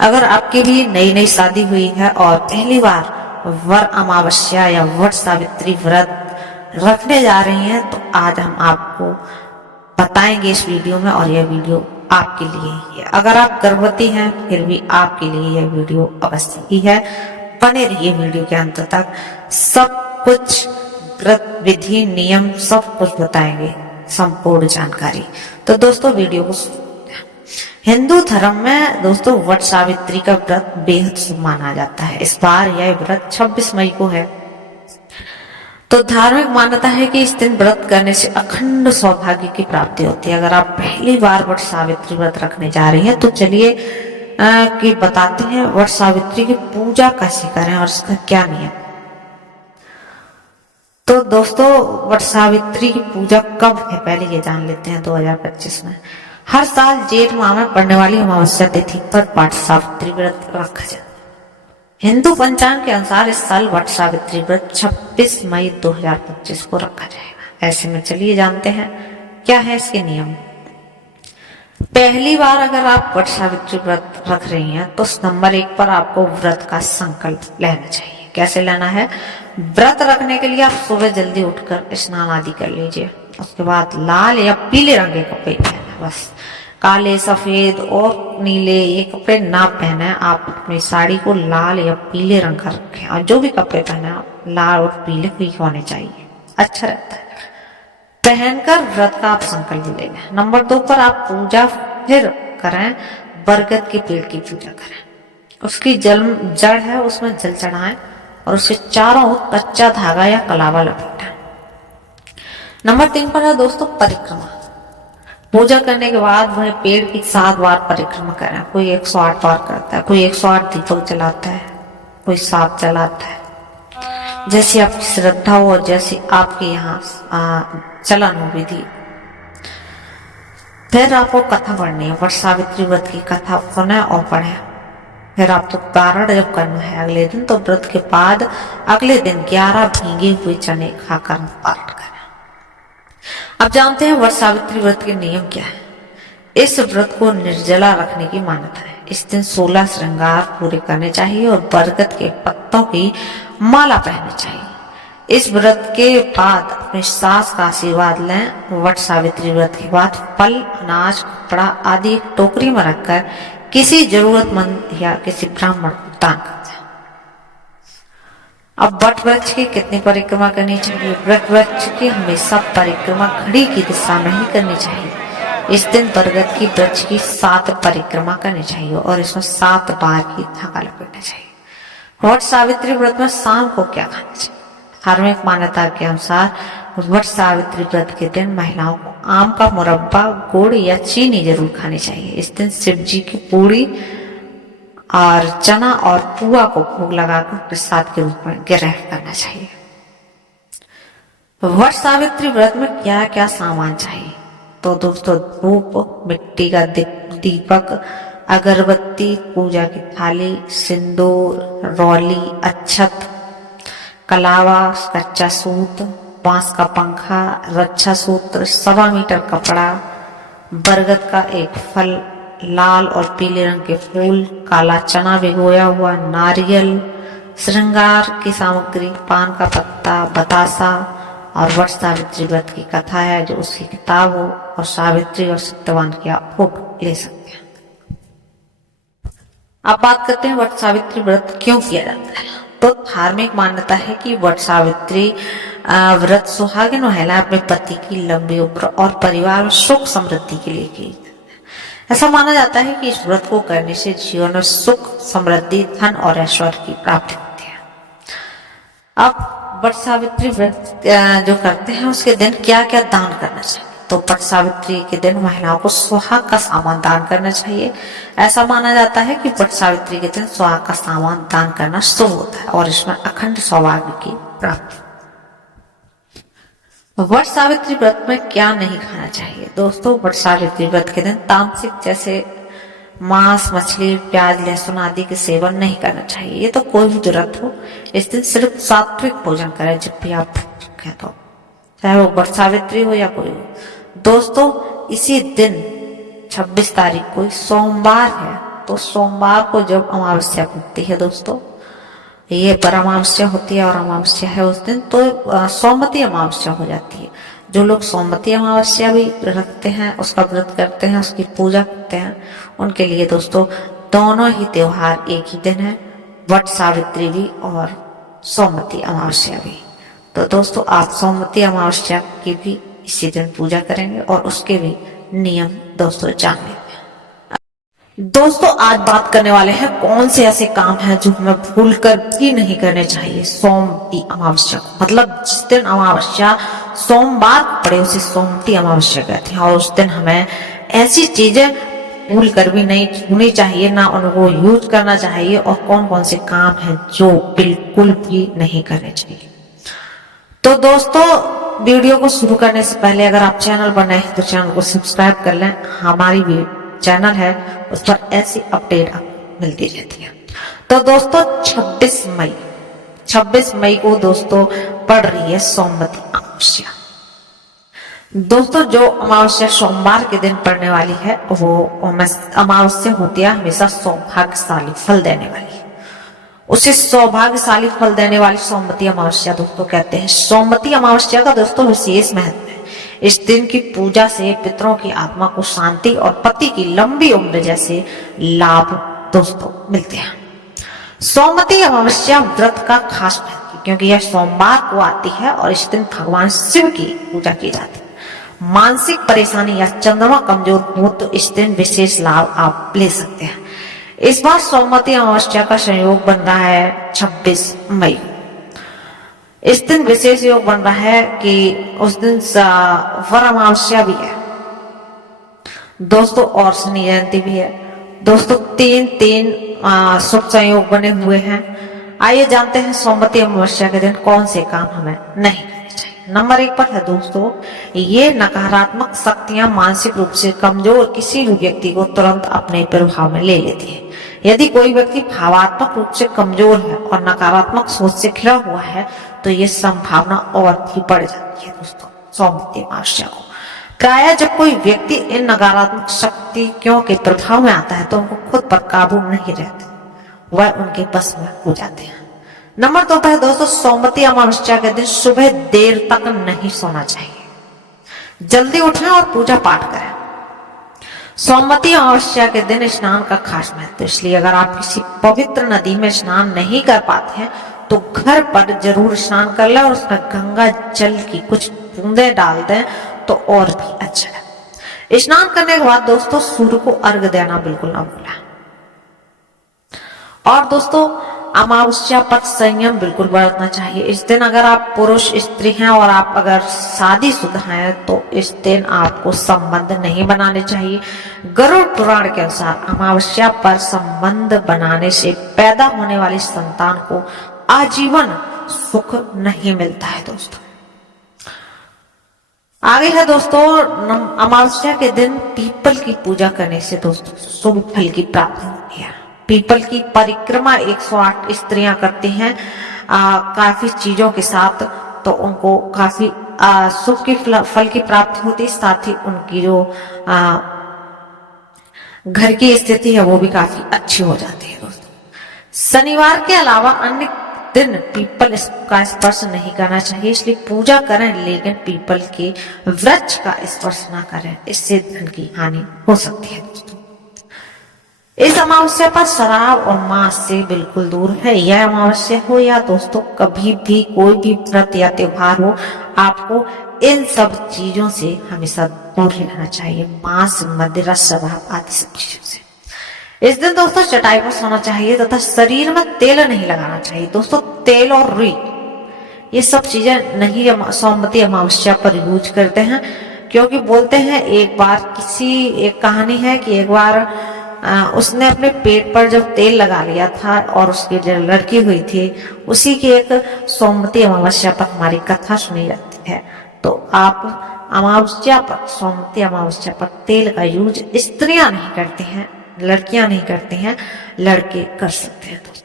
अगर आपकी भी नई नई शादी हुई है और पहली बार वर अमावस्या या वट सावित्री व्रत रखने जा रही हैं तो आज हम आपको बताएंगे इस वीडियो में, और यह वीडियो आपके लिए ही है। अगर आप गर्भवती हैं फिर भी आपके लिए यह वीडियो अवश्य ही है। बने रहिए वीडियो के अंत तक, सब कुछ व्रत विधि नियम सब कुछ बताएंगे, संपूर्ण जानकारी। तो दोस्तों वीडियो को हिंदू धर्म में दोस्तों वट सावित्री का व्रत बेहद शुभ माना जाता है। इस बार यह व्रत 26 मई को है। तो धार्मिक मान्यता है कि इस दिन व्रत करने से अखंड सौभाग्य की प्राप्ति होती है। अगर आप पहली बार वट सावित्री व्रत रखने जा रही हैं तो चलिए कि बताते हैं वट सावित्री की पूजा कैसे करें और इसका क्या नियम। तो दोस्तों वट सावित्री की पूजा कब है पहले ये जान लेते हैं। 2025 में हर साल जेठ माह में पड़ने वाली अमावस्या तिथि पर वट सावित्री व्रत रखा जाता है। हिंदू पंचांग के अनुसार इस साल वट सावित्री व्रत 26 मई 2025 को रखा जाएगा। ऐसे में चलिए जानते हैं क्या है इसके नियम। पहली बार अगर आप वट सावित्री व्रत रख रही हैं तो नंबर 1 पर आपको व्रत का संकल्प लेना चाहिए। कैसे लेना है? व्रत रखने के लिए आप सुबह जल्दी उठकर स्नान आदि कर लीजिए। उसके बाद लाल या पीले रंग के कपड़े पहने, बस काले सफेद और नीले ये कपड़े ना पहने। आप अपनी साड़ी को लाल या पीले रंग का रखें, और जो भी कपड़े पहने आप लाल और पीले ही होने चाहिए, अच्छा रहता है। पहनकर व्रत का आप संकल्प ले लें। नंबर 2 पर आप पूजा फिर करें, बरगद के पेड़ की पूजा करें। उसकी जड़ है उसमें जल चढ़ाएं और उसके चारों ओर कच्चा धागा या कलावा लपेटें। नंबर 3 पर है दोस्तों परिक्रमा। पूजा करने के बाद वह पेड़ की 7 बार परिक्रमा करें। कोई 108 बार करता है, कोई 108 दीपक जलाता है, कोई 7 जलाता है, जैसी आपकी श्रद्धा हो और जैसी आपके यहाँ चलन हो विधि। फिर आपको कथा पढ़नी है, वट सावित्री व्रत की कथा सुने और पढ़े। फिर आपको कारण जब करना है अगले दिन, तो व्रत के बाद अगले दिन 11 भीगे हुए चने खाकर पाठ करें। अब जानते हैं वट सावित्री व्रत के नियम क्या है। इस व्रत को निर्जला रखने की मान्यता है। इस दिन 16 श्रृंगार पूरे करने चाहिए और बरगद के पत्तों की माला पहननी चाहिए। इस व्रत के बाद अपनी सास का आशीर्वाद लें। वट सावित्री व्रत के बाद फल, अनाज, कपड़ा आदि एक टोकरी में रखकर किसी जरूरतमंद या किसी ब्राह्मण को दान कर दें। अब वट वृक्ष की कितनी परिक्रमा करनी चाहिए? वट वृक्ष की हमेशा परिक्रमा घड़ी की दिशा में ही करनी चाहिए। इस दिन बरगद की वृक्ष की 7 परिक्रमा करनी चाहिए और इसमें 7 बार ही धागा लपेटना चाहिए। वट सावित्री व्रत में शाम को क्या खाना चाहिए? धार्मिक मान्यता के अनुसार वट सावित्री व्रत के दिन महिलाओं को आम का मुरब्बा, गुड़ या चीनी जरूर खानी चाहिए। इस दिन शिव जी की पूरी और चना और पुआ को भोग लगाकर प्रसाद के रूप में ग्रहण करना चाहिए। वट सावित्री व्रत में क्या क्या सामान चाहिए? तो दोस्तों धूप, मिट्टी का दीपक, अगरबत्ती, पूजा की थाली, सिंदूर, रौली, अक्षत, कलावा, कच्चा सूत, बांस का पंखा, रक्षा सूत्र, 1.25 मीटर कपड़ा, बरगद का एक फल, लाल और पीले रंग के फूल, काला चना भिगोया हुआ, नारियल, श्रृंगार की सामग्री, पान का पत्ता, बतासा और वट सावित्री व्रत की कथा है जो उसकी किताब हो, और सावित्री और सत्यवान की आप फोटो ले सकते हैं। अब बात करते हैं वट सावित्री व्रत क्यों किया जाता है। तो धार्मिक मान्यता है कि वट सावित्री व्रत सुहागिन महिला अपने पति की लंबी उम्र और परिवार में सुख समृद्धि के लिए की। ऐसा माना जाता है कि इस व्रत को करने से जीवन में सुख, समृद्धि, धन और ऐश्वर्य की प्राप्ति होती है। अब वट सावित्री व्रत जो करते हैं उसके दिन क्या क्या दान करना चाहिए? तो वट सावित्री के दिन महिलाओं को सुहाग का सामान दान करना चाहिए। ऐसा माना जाता है कि वट सावित्री के दिन सुहाग का सामान दान करना शुभ होता है और इसमें अखंड सौभाग्य की प्राप्ति। वट सावित्री व्रत में क्या नहीं खाना चाहिए? दोस्तों वट सावित्री व्रत के दिन तामसिक जैसे मांस, मछली, प्याज, लहसुन आदि के सेवन नहीं करना चाहिए। ये तो कोई भी व्रत हो, इस दिन सिर्फ सात्विक भोजन करें जब भी आप रखें, तो चाहे वो वट सावित्री हो या कोई हो। दोस्तों इसी दिन 26 तारीख को सोमवार है, तो सोमवार को जब अमावस्या होती है दोस्तों, ये पर अमावस्या होती है और अमावस्या है उस दिन, तो सोमवती अमावस्या हो जाती है। जो लोग सोमवती अमावस्या भी रखते हैं, उसका व्रत करते हैं, उसकी पूजा करते हैं, उनके लिए दोस्तों दोनों ही त्योहार एक ही दिन है, वट सावित्री भी और सोमवती अमावस्या भी। तो दोस्तों आप सोमवती अमावस्या की भी इसी दिन पूजा करेंगे और उसके भी नियम दोस्तों जान लेंगे। दोस्तों आज बात करने वाले हैं कौन से ऐसे काम हैं जो हमें भूल कर भी नहीं करने चाहिए सोमवती अमावस्या को। मतलब जिस दिन अमावस्या सोमवार पड़े उसे सोमवती अमावस्या कहते हैं, और उस दिन हमें ऐसी चीजें भूल कर भी नहीं छूनी चाहिए, ना उनको यूज करना चाहिए, और कौन कौन से काम हैं जो बिल्कुल भी नहीं करने चाहिए। तो दोस्तों वीडियो को शुरू करने से पहले अगर आप चैनल पर नए हैं तो चैनल को सब्सक्राइब कर लें। हमारी चैनल है उस पर ऐसी अपडेट मिलती रहती है। तो दोस्तों 26 मई को दोस्तों पड़ रही है सोमवती अमावस्या। दोस्तों जो अमावस्या सोमवार के दिन पड़ने वाली है वो अमावस्या होती है हमेशा सौभाग्यशाली फल देने वाली, उसे सौभाग्यशाली फल देने वाली सोमवती अमावस्या दोस्तों कहते हैं। सोमवती अमावस्या का दोस्तों विशेष महत्व है। इस दिन की पूजा से पितरों की आत्मा को शांति और पति की लंबी उम्र जैसे लाभ दोस्तों मिलते हैं। सोमवती अमावस्या व्रत का खास महत्व है क्योंकि यह सोमवार को आती है और इस दिन भगवान शिव की पूजा की जाती है। मानसिक परेशानी या चंद्रमा कमजोर हो तो इस दिन विशेष लाभ आप ले सकते हैं। इस बार सोमवती अमावस्या का संयोग बन रहा है 26 मई। इस दिन विशेष योग बन रहा है कि उस दिन वर अमावस्या भी है दोस्तों और शनि जयंती भी है दोस्तों। तीन शुभ संयोग बने हुए हैं। आइए जानते हैं सोमवती अमावस्या के दिन कौन से काम हमें नहीं करने चाहिए। नंबर 1 पर है दोस्तों, ये नकारात्मक शक्तियां मानसिक रूप से कमजोर किसी भी व्यक्ति को तुरंत अपने प्रभाव में ले लेती है। यदि कोई व्यक्ति भावात्मक रूप से कमजोर है और नकारात्मक सोच से घिरा हुआ है तो ये संभावना और भी बढ़ जाती है दोस्तों सोमवती अमावस्या को। प्रायः जब कोई व्यक्ति इन नकारात्मक शक्तियों के प्रभाव में आता है तो उनको खुद पर काबू नहीं रहते, वह उनके बस में हो जाते हैं। नंबर 2 पर दोस्तों, सोमवती अमावस्या के दिन सुबह देर तक नहीं सोना चाहिए। जल्दी उठें और पूजा पाठ करें। सोमवती अमावस्या के दिन स्नान का खास महत्व, इसलिए अगर आप किसी पवित्र नदी में स्नान नहीं कर पाते हैं तो घर पर जरूर स्नान कर लें और उसमें गंगा जल की कुछ बूंदें डाल दें तो और भी अच्छा है। स्नान करने के बाद दोस्तों सूर्य को अर्घ्य देना बिल्कुल ना भूलें। और दोस्तों अमावस्या पर संयम बिल्कुल बरतना चाहिए। इस दिन अगर आप पुरुष स्त्री हैं और आप अगर शादीशुदा हैं तो इस दिन आपको संबंध नहीं बनाने चाहिए। गरुड़ पुराण के अनुसार अमावस्या पर संबंध बनाने से पैदा होने वाली संतान को आजीवन सुख नहीं मिलता है दोस्तों। आगे है दोस्तों, अमावस्या के दिन पीपल की पूजा करने से दोस्तों शुभ फल की प्राप्ति होती है। पीपल की परिक्रमा 108 स्त्रियां करती हैं काफी चीजों के साथ, तो उनको काफी शुभ की फल की प्राप्ति होती है। साथ ही उनकी जो घर की स्थिति है वो भी काफी अच्छी हो जाती है दोस्तों। शनिवार के अलावा अन्य दिन पीपल का स्पर्श नहीं करना चाहिए, इसलिए पूजा करें लेकिन पीपल के वृक्ष का स्पर्श ना करें, इससे धन की हानि हो सकती है दोस्तों। इस अमावस्या पर शराब और मांस से बिल्कुल दूर है। यह अमावस्या हो या दोस्तों कभी भी कोई भी व्रत या त्योहार हो, आपको इन सब चीजों से हमेशा दूर रहना चाहिए, मांस मदिरा शराब आदि सब चीजों से। इस दिन दोस्तों चटाई पर सोना चाहिए तथा शरीर में तेल नहीं लगाना चाहिए दोस्तों। तेल और रुई ये सब चीजें नहीं सोमवती अमावस्या पर यूज करते हैं, क्योंकि बोलते हैं एक कहानी है कि एक बार उसने अपने पेट पर जब तेल लगा लिया था और उसकी जो लड़की हुई थी उसी की एक सोमवती अमावस्या पर हमारी कथा सुनी जाती है। तो आप सोमवती अमावस्या पर तेल का यूज स्त्रियां नहीं करती हैं, लड़कियां नहीं करती हैं, लड़के कर सकते हैं दोस्तों।